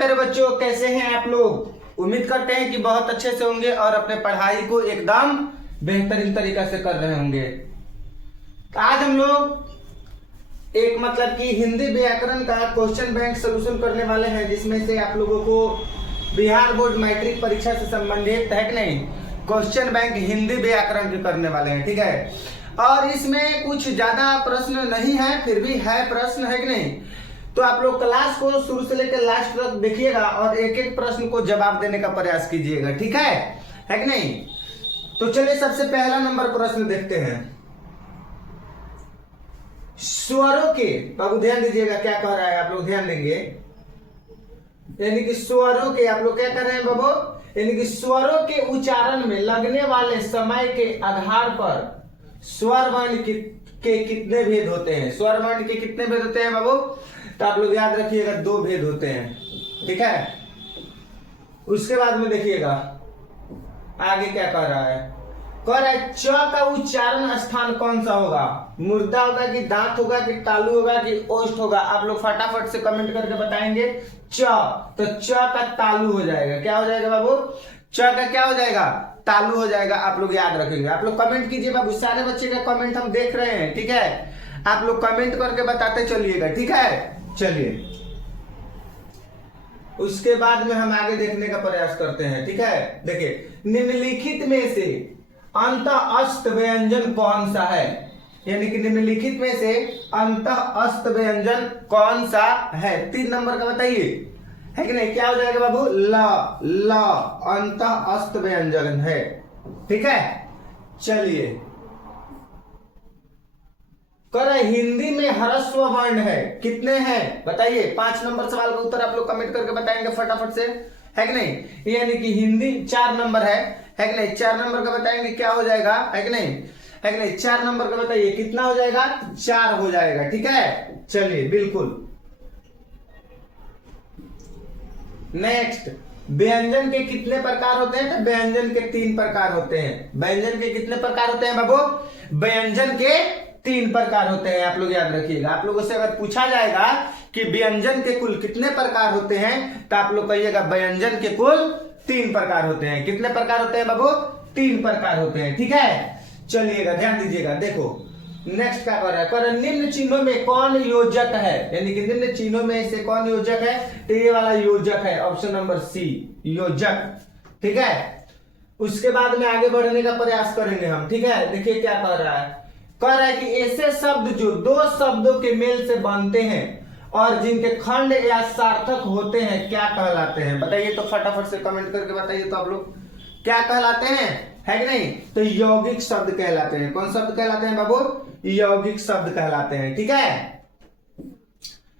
प्यारे बच्चों, कैसे हैं आप लोग। उम्मीद करते हैं कि बहुत अच्छे से होंगे और अपने पढ़ाई को एकदम बेहतरीन तरीका से कर रहे होंगे। तो आज हम लोग एक मतलब कि हिंदी व्याकरण का क्वेश्चन बैंक सोल्यूशन करने वाले हैं, जिसमें से आप लोगों को बिहार बोर्ड मैट्रिक परीक्षा से संबंधित है कि नहीं क्वेश्चन बैंक हिंदी व्याकरण के करने वाले हैं। ठीक है, और इसमें कुछ ज्यादा प्रश्न नहीं है, फिर भी है प्रश्न, है कि नहीं। तो आप लोग क्लास को शुरू से लेकर लास्ट तक देखिएगा और एक एक प्रश्न को जवाब देने का प्रयास कीजिएगा। ठीक है कि नहीं। तो चलिए सबसे पहला नंबर प्रश्न देखते हैं। स्वरों के, बाबू ध्यान दीजिएगा क्या कह रहा है, आप लोग ध्यान देंगे। यानी कि स्वरों के, आप लोग क्या कर रहे हैं बाबू, यानी कि स्वरों के उच्चारण में लगने वाले समय के आधार पर स्वर वर्ण के कितने भेद होते हैं। स्वर वर्ण के कितने भेद होते हैं बाबू, तो आप लोग याद रखिएगा 2 भेद होते हैं। ठीक है, उसके बाद में देखिएगा आगे क्या कह रहा है। कह रहा है च का उच्चारण स्थान कौन सा होगा, मुर्दा होगा कि दांत होगा कि तालु होगा कि ओष्ठ होगा। आप लोग फटाफट से कमेंट करके बताएंगे। च, तो च का तालु हो जाएगा। क्या हो जाएगा बाबू, च का क्या हो जाएगा, तालु हो जाएगा। आप लोग याद रखेंगे। आप लोग कमेंट कीजिए बाबू, सारे बच्चे का कमेंट हम देख रहे हैं। ठीक है, आप लोग कमेंट करके बताते चलिएगा। ठीक है, चलिए उसके बाद में हम आगे देखने का प्रयास करते हैं। ठीक है, देखिए निम्नलिखित में से अंत अस्त व्यंजन कौन सा है। यानी कि निम्नलिखित में से अंत अस्त व्यंजन कौन सा है। 3 नंबर का बताइए, है कि नहीं। क्या हो जाएगा बाबू, ल अंत अस्त व्यंजन है। ठीक है, चलिए कर हिंदी में ह्रस्व वर्ण है कितने हैं बताइए। 5 नंबर सवाल का उत्तर आप लोग कमेंट करके बताएंगे फटाफट से, है कि नहीं। यानी कि हिंदी 4 नंबर है कि नहीं। 4 नंबर का बताएंगे क्या हो जाएगा, है कि नहीं, है कि नहीं। 4 नंबर का बताइए कितना हो जाएगा, 4 हो जाएगा। ठीक है, चलिए बिल्कुल। नेक्स्ट, व्यंजन के कितने प्रकार होते हैं, तो व्यंजन के 3 प्रकार होते हैं। व्यंजन के कितने प्रकार होते हैं बाबू, व्यंजन के 3 प्रकार होते हैं। आप लोग याद रखिएगा। आप लोगों से अगर पूछा जाएगा कि व्यंजन के कुल कितने प्रकार होते हैं, तो आप लोग कहिएगा व्यंजन के कुल 3 प्रकार होते हैं। कितने प्रकार होते हैं बाबू, 3 प्रकार होते हैं। ठीक है, चलिएगा ध्यान दीजिएगा। देखो नेक्स्ट क्या कर रहा है, कर निम्न चिन्हों में कौन योजक है। यानी कि निम्न चिन्हों में से कौन योजक है, तो ये वाला योजक है, ऑप्शन नंबर सी योजक। ठीक है, उसके बाद में आगे बढ़ने का प्रयास करेंगे हम। ठीक है, देखिए क्या कह रहा है। कह रहा है कि ऐसे शब्द जो 2 शब्दों के मेल से बनते हैं और जिनके खंड या सार्थक होते हैं क्या कहलाते हैं। बताइए तो फटाफट से कमेंट करके बताइए तो आप लोग क्या कहलाते हैं, है कि नहीं। तो यौगिक शब्द कहलाते हैं। कौन शब्द कहलाते हैं बाबू, यौगिक शब्द कहलाते हैं। ठीक है,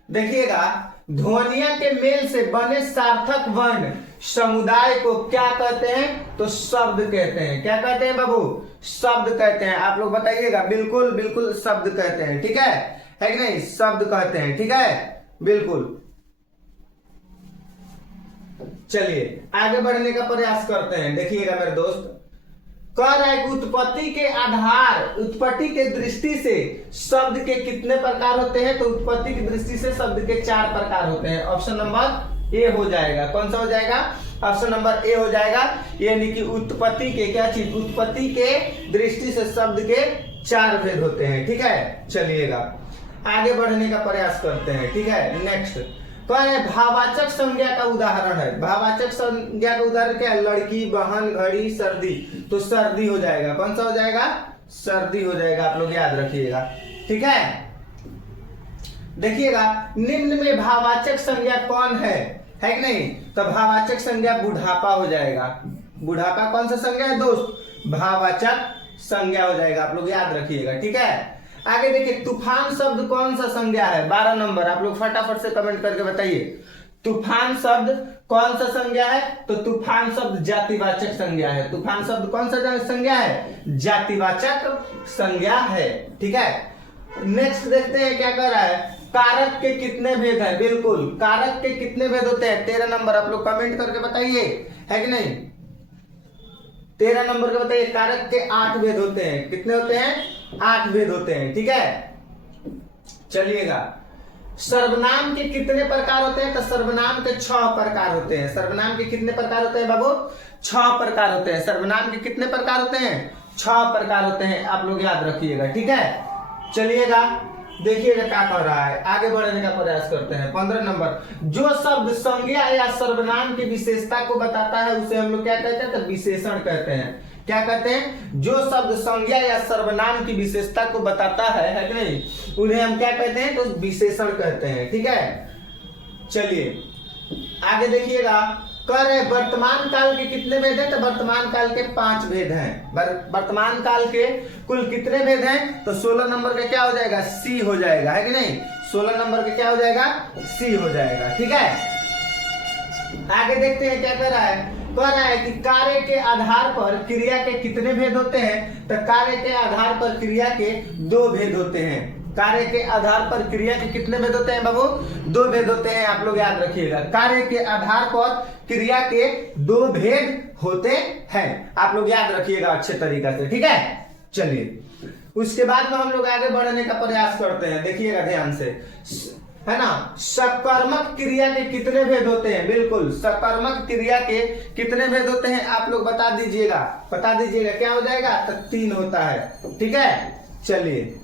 देखिएगा ध्वनिया के मेल से बने सार्थक वर्ण समुदाय को क्या कहते हैं, तो शब्द कहते हैं। क्या कहते हैं बाबू, शब्द कहते हैं। आप लोग बताइएगा, बिल्कुल बिल्कुल शब्द कहते हैं। ठीक है कि नहीं, शब्द कहते हैं। ठीक है, बिल्कुल। चलिए आगे बढ़ने का प्रयास करते हैं। देखिएगा मेरे दोस्त, कह रहा है कि उत्पत्ति के आधार, उत्पत्ति के दृष्टि से शब्द के कितने प्रकार होते हैं, तो उत्पत्ति की दृष्टि से शब्द के 4 प्रकार होते हैं। ऑप्शन नंबर ए हो जाएगा। कौन सा हो जाएगा, ऑप्शन नंबर ए हो जाएगा। यानी कि उत्पत्ति के क्या चीज, उत्पत्ति के दृष्टि से शब्द के 4 भेद होते हैं। ठीक है, चलिएगा आगे बढ़ने का प्रयास करते हैं। ठीक है, नेक्स्ट भाववाचक संज्ञा का उदाहरण है। भाववाचक संज्ञा का उदाहरण क्या है, लड़की, बहन, घड़ी, सर्दी। तो सर्दी हो जाएगा। कौन सा हो जाएगा, सर्दी हो जाएगा। आप लोग याद रखिएगा। ठीक है, देखिएगा निम्न में भाववाचक संज्ञा कौन है कि नहीं, तो भाववाचक संज्ञा बुढ़ापा हो जाएगा। बुढ़ापा कौन सा संज्ञा है दोस्त, भाववाचक संज्ञा हो जाएगा। आप लोग याद रखिएगा। ठीक है, आगे देखिए तूफान शब्द कौन सा संज्ञा है, 12 नंबर। आप लोग फटाफट से कमेंट करके बताइए तूफान शब्द कौन सा संज्ञा है, तो तूफान शब्द जातिवाचक संज्ञा है। तूफान शब्द कौन सा संज्ञा है, जातिवाचक संज्ञा है। ठीक है, नेक्स्ट देखते हैं क्या कर रहा है। कारक के कितने भेद है, बिल्कुल कारक के कितने भेद होते हैं, 13 नंबर। आप लोग कमेंट करके बताइए, है कि नहीं। 13 नंबर का बताइए। कारक के 8 भेद होते हैं। कितने होते हैं, 8 भेद होते हैं। ठीक है, चलिएगा सर्वनाम के कितने प्रकार होते हैं? तो सर्वनाम के 6 प्रकार होते हैं। सर्वनाम के कितने प्रकार होते हैं बाबू? 6 प्रकार होते हैं। सर्वनाम के कितने प्रकार होते हैं? 6 प्रकार होते हैं। आप लोग याद रखिएगा, ठीक है। चलिएगा देखिएगा क्या कह रहा है, आगे बढ़ने का प्रयास करते हैं। 15 नंबर, जो शब्द संज्ञा या सर्वनाम की विशेषता को बताता है उसे हम लोग क्या कहते हैं? तो विशेषण कहते हैं। क्या कहते हैं? जो शब्द संज्ञा या सर्वनाम की विशेषता को बताता है कि नहीं, उन्हें हम क्या कहते हैं? तो विशेषण कहते हैं, ठीक है। चलिए आगे देखिएगा, कह रहे वर्तमान काल के कितने भेद हैं? तो वर्तमान काल के 5 भेद हैं। वर्तमान काल के कुल कितने भेद हैं? तो 16 नंबर का क्या हो जाएगा? सी हो जाएगा, है कि नहीं? 16 नंबर का क्या हो जाएगा? सी हो जाएगा, ठीक है। आगे देखते हैं क्या कर रहा है। कह रहा है कि कार्य के आधार पर क्रिया के कितने भेद होते हैं? तो कार्य के आधार पर क्रिया के 2 भेद होते हैं। कार्य के आधार पर क्रिया के कितने भेद होते हैं बाबू? 2 भेद होते हैं। आप लोग याद रखिएगा, कार्य के आधार पर क्रिया के 2 भेद होते हैं। आप लोग याद रखिएगा अच्छे तरीके से, ठीक है। चलिए उसके बाद में हम लोग आगे बढ़ने का प्रयास करते हैं। देखिएगा ध्यान से, है ना। सकर्मक क्रिया के कितने भेद होते हैं? बिल्कुल, सकर्मक क्रिया के कितने भेद होते हैं? आप लोग बता दीजिएगा, बता दीजिएगा। क्या हो जाएगा? तो 3 होता है, ठीक है। चलिए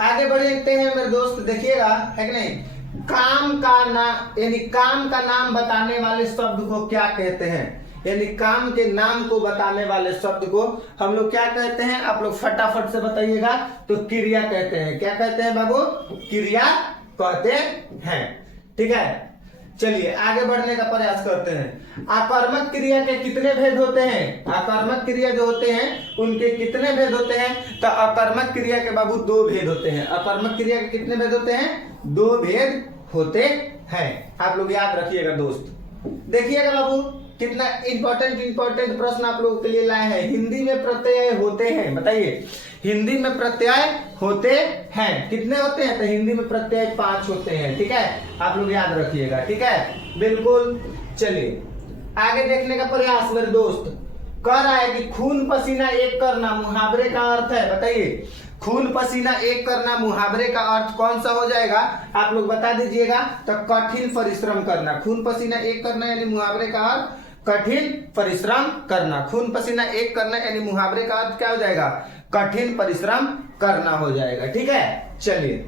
आगे बढ़ते हैं मेरे दोस्त, देखिएगा, है कि नहीं। काम का नाम यानी काम का नाम बताने वाले शब्द को क्या कहते हैं? यानी काम के नाम को बताने वाले शब्द को हम लोग क्या कहते हैं? आप लोग फटाफट से बताइएगा। तो क्रिया कहते हैं। क्या कहते हैं बाबू? क्रिया कहते हैं, ठीक है। चलिए आगे बढ़ने का प्रयास करते हैं। आकर्मक क्रिया के कितने भेद होते हैं? आकर्मक क्रिया जो होते हैं उनके कितने भेद होते हैं? तो आकर्मक क्रिया के बाबू 2 भेद होते हैं। आकर्मक क्रिया के कितने भेद होते हैं? 2 भेद होते हैं। आप लोग याद रखिएगा दोस्त। देखिएगा बाबू कितना इंपॉर्टेंट प्रश्न आप लोगों के लिए लाए हैं। हिंदी में प्रत्यय होते हैं, बताइए। हिंदी में प्रत्यय होते हैं, कितने होते हैं? तो हिंदी में प्रत्यय 5 होते हैं, ठीक है। आप लोग याद रखिएगा, ठीक है, बिल्कुल। चलिए आगे देखने का प्रयास मेरे दोस्त। कह रहा है कि खून पसीना एक करना मुहावरे का अर्थ है, बताइए। खून पसीना एक करना मुहावरे का अर्थ कौन सा हो जाएगा? आप लोग बता दीजिएगा। तो कठिन परिश्रम करना। खून पसीना एक करना यानी मुहावरे का अर्थ कठिन परिश्रम करना। खून पसीना एक करना यानी मुहावरे का अर्थ क्या हो जाएगा? कठिन परिश्रम करना हो जाएगा, ठीक है। चलिए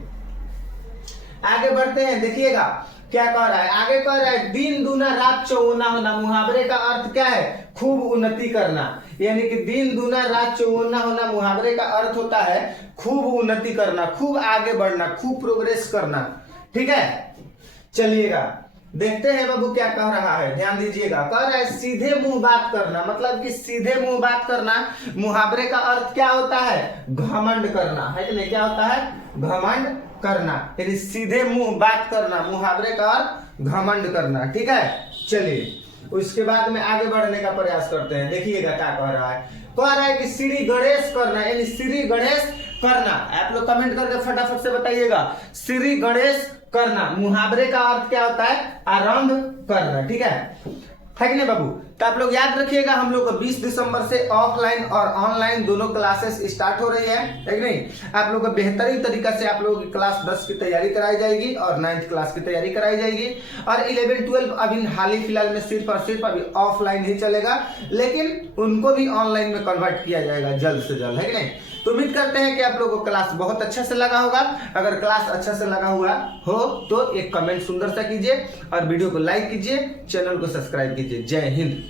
आगे बढ़ते हैं, देखिएगा क्या कह रहा है। आगे कह रहा है दिन दूना रात चौगुना होना। मुहावरे का अर्थ क्या है? खूब उन्नति करना। यानी कि दिन दूना रात चौगुना होना मुहावरे का अर्थ होता है खूब उन्नति करना, खूब आगे बढ़ना, खूब प्रोग्रेस करना, ठीक है। चलिएगा देखते हैं बाबू क्या कह रहा है, ध्यान दीजिएगा। कह रहा है सीधे मुंह बात करना। मतलब कि सीधे मुंह बात करना मुहावरे का अर्थ क्या होता है? घमंड करना, है कि नहीं? क्या होता है? घमंड करना। यानी सीधे मुंह बात करना मुहावरे का अर्थ घमंड करना, ठीक है। चलिए उसके बाद में आगे बढ़ने का प्रयास करते हैं। देखिएगा क्या कह रहा है। कह रहा है कि श्री गणेश करना, यानी श्री गणेश करना। आप लोग कमेंट करके फटाफट से बताइएगा। श्री गणेश करना मुहावरे का अर्थ क्या होता है? आरंभ करना, ठीक है कि नहीं बाबू? तो आप लोग याद रखिएगा, हम लोग 20 दिसंबर से ऑफलाइन और ऑनलाइन दोनों क्लासेस स्टार्ट हो रही है कि नहीं। आप लोग को बेहतरीन तरीका से आप लोगों की क्लास 10 की तैयारी कराई जाएगी और 9th क्लास की तैयारी कराई जाएगी। और 11-12 अभी हाल ही फिलहाल में सिर्फ और सिर्फ अभी ऑफलाइन ही चलेगा, लेकिन उनको भी ऑनलाइन में कन्वर्ट किया जाएगा जल्द से जल्द, है कि नहीं। तो उम्मीद करते हैं कि आप लोगों को क्लास बहुत अच्छा से लगा होगा। अगर क्लास अच्छा से लगा हुआ हो तो एक कमेंट सुंदर सा कीजिए और वीडियो को लाइक कीजिए, चैनल को सब्सक्राइब कीजिए। जय हिंद।